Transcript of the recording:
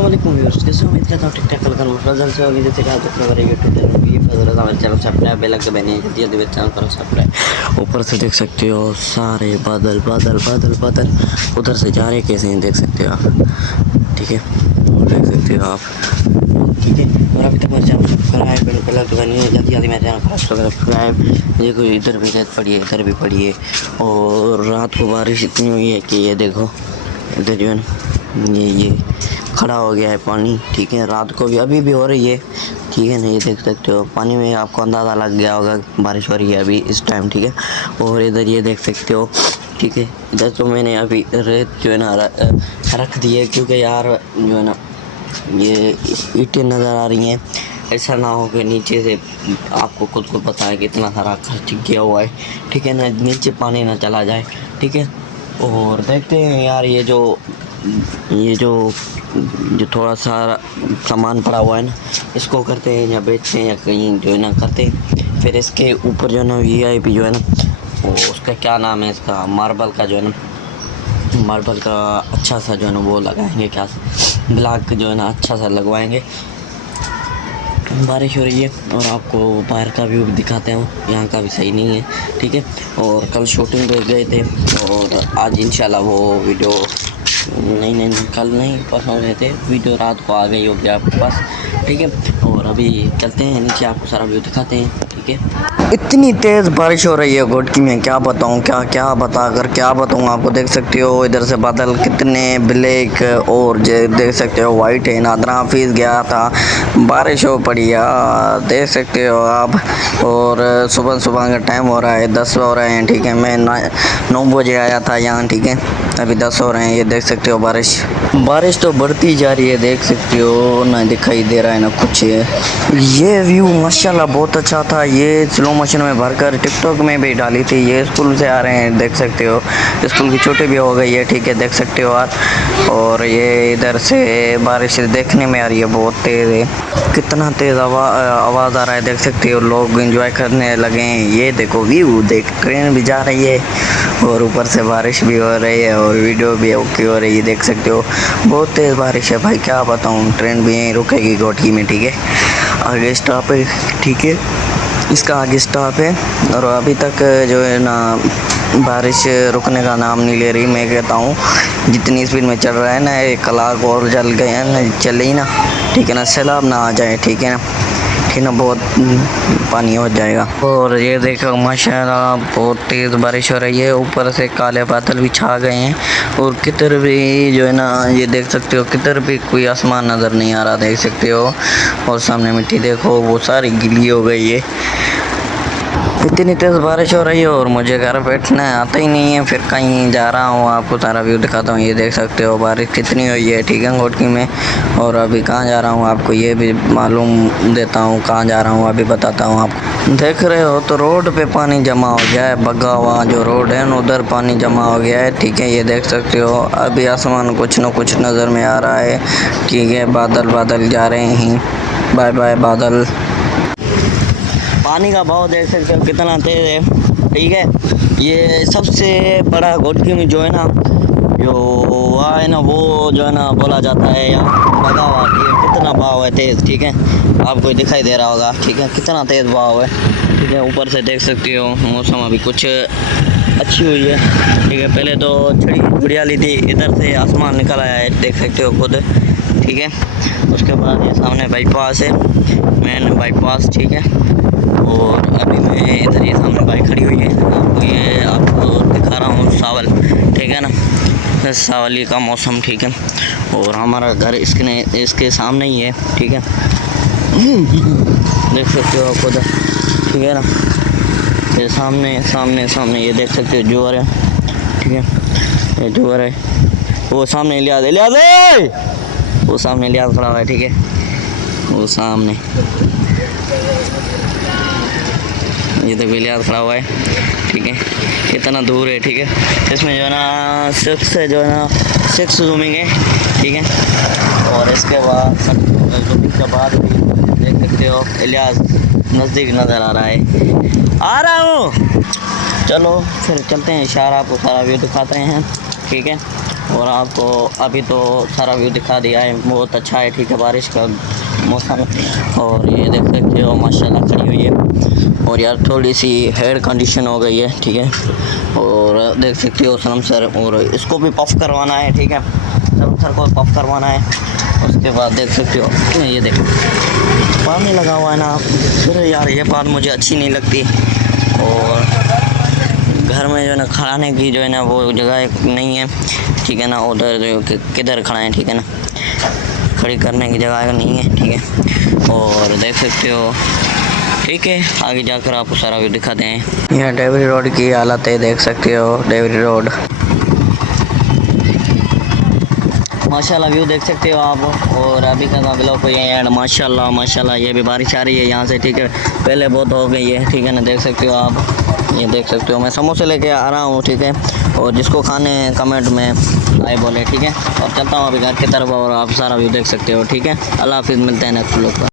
अस्सलाम वालेकुम व्यूअर्स, कैसे उम्मीद करता हूँ ठीक ठाक कल करूँ फजल से होगी। जैसे कहा तो मेरे यूट्यूब चैनल भी फजल हमारे चैनल सब्सक्राइब बेल आइकन बने जल्दी जल्दी चैनल करो सब्सक्राइब। ऊपर से देख सकते हो सारे बादल बादल बादल बादल उधर से जा रहे कैसे हैं देख सकते हो आप, ठीक है, देख सकते हो आप, ठीक है। और अभी तक मेरे चैनल सब्सक्राइब बेल आइकन बनी है जल्दी जल्दी मेरे चैनल सब्सक्राइब। ये कोई इधर भी पड़ी है इधर भी पड़ी है। और रात को बारिश इतनी हुई है कि ये देखो इधर जो है ना ये खड़ा हो गया है पानी, ठीक है। रात को भी अभी भी हो रही है, ठीक है ना, ये देख सकते हो पानी में आपको अंदाज़ा लग गया होगा बारिश हो रही है अभी इस टाइम, ठीक है। और इधर ये देख सकते हो, ठीक है। इधर तो मैंने अभी रेत जो है ना रख दी है क्योंकि यार जो है ना ये ईंटें नज़र आ रही हैं, ऐसा ना हो कि नीचे से आपको खुद को पता है कि इतना सारा खर्च किया हुआ है, ठीक है ना, नीचे पानी ना चला जाए, ठीक है। और देखते हैं यार ये जो थोड़ा सा सामान पड़ा हुआ है ना इसको करते हैं या बेचते हैं या कहीं जो है ना करते हैं। फिर इसके ऊपर जो है ना VIP जो है ना वो उसका क्या नाम है इसका मार्बल का जो है ना मार्बल का अच्छा सा जो है ना वो लगाएंगे, क्या ब्लॉक जो है ना अच्छा सा लगवाएंगे। बारिश हो रही है और आपको बाहर का व्यू दिखाते हैं, यहाँ का भी सही नहीं है, ठीक है। और कल शूटिंग पे गए थे और आज इंशाल्लाह वो वीडियो नहीं कल नहीं परसों गए थे, वीडियो रात को आ गई होगी आपके पास, ठीक है। और अभी चलते हैं नीचे आपको सारा व्यू दिखाते हैं, ठीक है। इतनी तेज़ बारिश हो रही है घोटकी में, क्या बताऊँ क्या बताऊँ आपको। देख सकते हो इधर से बादल कितने ब्लैक और देख सकते हो वाइट है। नादरा हाफिज़ गया था, बारिश हो पड़ी यार, देख सकते हो आप। और सुबह का टाइम हो रहा है 10 हो रहे हैं, ठीक है। मैं 9 बजे आया था यहाँ, ठीक है, अभी 10 हो रहे हैं। ये देख सकते हो बारिश तो बढ़ती जा रही है, देख सकते हो ना दिखाई दे रहा है ना कुछ। ये व्यू माशाल्लाह बहुत अच्छा था। ये स्लो मोशन में भरकर टिकटॉक में भी डाली थी। ये स्कूल से आ रहे हैं, देख सकते हो स्कूल की छुट्टी भी हो गई है, ठीक है, देख सकते हो आप। और ये इधर से बारिश देखने में आ रही है, बहुत तेज़ है, कितना तेज़ आवाज़ आ रहा है, देख सकते हो। लोग एंजॉय करने लगे हैं, ये देखो व्यू देख, ट्रेन भी जा रही है और ऊपर से बारिश भी हो रही है और वीडियो भी ओके हो रही है, देख सकते हो। बहुत तेज़ बारिश है भाई, क्या बताऊँ। ट्रेन भी यहीं रुकेगी घोटकी में, ठीक है, आगे स्टॉप है, ठीक है, इसका आगे स्टॉप है। और अभी तक जो है ना बारिश रुकने का नाम नहीं ले रही। मैं कहता हूँ जितनी स्पीड में चल रहा है ना, 1 कलाक और जल गए हैं ना, चल ही ना, ठीक है ना, सैलाब ना आ जाए, ठीक है ना, ठीक ना, बहुत पानी हो जाएगा। और ये देखो माशाल्लाह बहुत तेज़ बारिश हो रही है, ऊपर से काले बादल भी छा गए हैं और किधर भी जो है ना ये देख सकते हो किधर भी कोई आसमान नज़र नहीं आ रहा, देख सकते हो। और सामने मिट्टी देखो वो सारी गीली हो गई है, इतनी तेज़ बारिश हो रही है और मुझे घर बैठना आता ही नहीं है। फिर कहीं जा रहा हूँ, आपको सारा व्यू दिखाता हूँ। ये देख सकते हो बारिश कितनी हुई है, ठीक है, घोटकी में। और अभी कहाँ जा रहा हूँ आपको ये भी मालूम देता हूँ, कहाँ जा रहा हूँ अभी बताता हूँ आपको। देख रहे हो तो रोड पे पानी जमा हो गया है, बगा हुआ जो रोड है उधर पानी जमा हो गया है, ठीक है, ये देख सकते हो। अभी आसमान कुछ न कुछ नज़र में आ रहा है, ठीक है, बादल जा रहे हैं, बाय बाय बादल। पानी का भाव देख सकते हो कितना तेज़ है, ठीक है। ये सबसे बड़ा घोटकी में जो है ना जो वहाँ है ना वो जो है ना बोला जाता है यहाँ बगा हुआ, कितना भाव है तेज़, ठीक है, आपको दिखाई दे रहा होगा, ठीक है, कितना तेज़ भाव है, ठीक है। ऊपर से देख सकते हो मौसम अभी कुछ अच्छी हुई है, ठीक है। पहले तो छड़ी बुढ़ियाली थी, इधर से आसमान निकल आया है, देख सकते हो खुद, ठीक है। उसके बाद ये सामने बाईपास है, मेन बाईपास, ठीक है। और अभी मैं इधर ये सामने बाइक खड़ी हुई है, आपको दिखा रहा हूँ सावल, ठीक है ना, सावली का मौसम, ठीक है। और हमारा घर इसके सामने ही है, ठीक है, देख सकते हो आप उधर, ठीक है ना, ये सामने ये देख सकते हो जोर है, ठीक है, ये जोर है। वो सामने लिहाज वो सामने लिहाज खड़ा हुआ है, ठीक है, वो सामने ये तो बिलियाज खड़ा हुआ है, ठीक है, कितना दूर है, ठीक है। इसमें जो है ना सिक्स जूमिंग है, ठीक है। और इसके बाद जूमिंग के बाद भी देख सकते हो इलियास नज़दीक नज़र आ रहा है, आ रहा हूँ। चलो फिर चलते हैं, इशारा आपको सारा व्यू दिखाते हैं, ठीक है। और आपको अभी तो सारा व्यू दिखा दिया है, बहुत अच्छा है, ठीक है, बारिश का मौसम। और ये देख सकते हो माशाल्लाह खड़ी हुई है। और यार थोड़ी सी हेयर कंडीशन हो गई है, ठीक है। और देख सकते हो सनम सर, और इसको भी पफ करवाना है, ठीक है, सनम सर को पफ करवाना है। उसके बाद देख सकते हो ये देखो पानी लगा हुआ है ना, फिर यार ये बात मुझे अच्छी नहीं लगती। और घर में जो है ना खाने की जो है ना वो जगह नहीं है, ठीक है ना, उधर जो किधर खड़ा है, ठीक है ना, खड़ी करने की जगह नहीं है, ठीक है। और देख सकते हो, ठीक है, आगे जाकर आपको सारा व्यू दिखाते हैं। यह डेवरी रोड की हालत है, देख सकते हो डेवरी रोड, माशाल्लाह व्यू देख सकते हो आप। और अभी तक अगला कोई एंड माशाल्लाह माशाल्लाह, ये भी बारिश आ रही है यहाँ से, ठीक है, पहले बहुत हो गई है, ठीक है ना, देख सकते हो आप, ये देख सकते हो। मैं समोसे लेके आ रहा हूँ, ठीक है, और जिसको खाने कमेंट में आए बोले, ठीक है। और चलता हूँ अभी घर की तरफ, और आप सारा व्यू देख सकते हो, ठीक है। अल्लाह हाफिज़, मिलते हैं नेक्स्ट व्लॉग पर।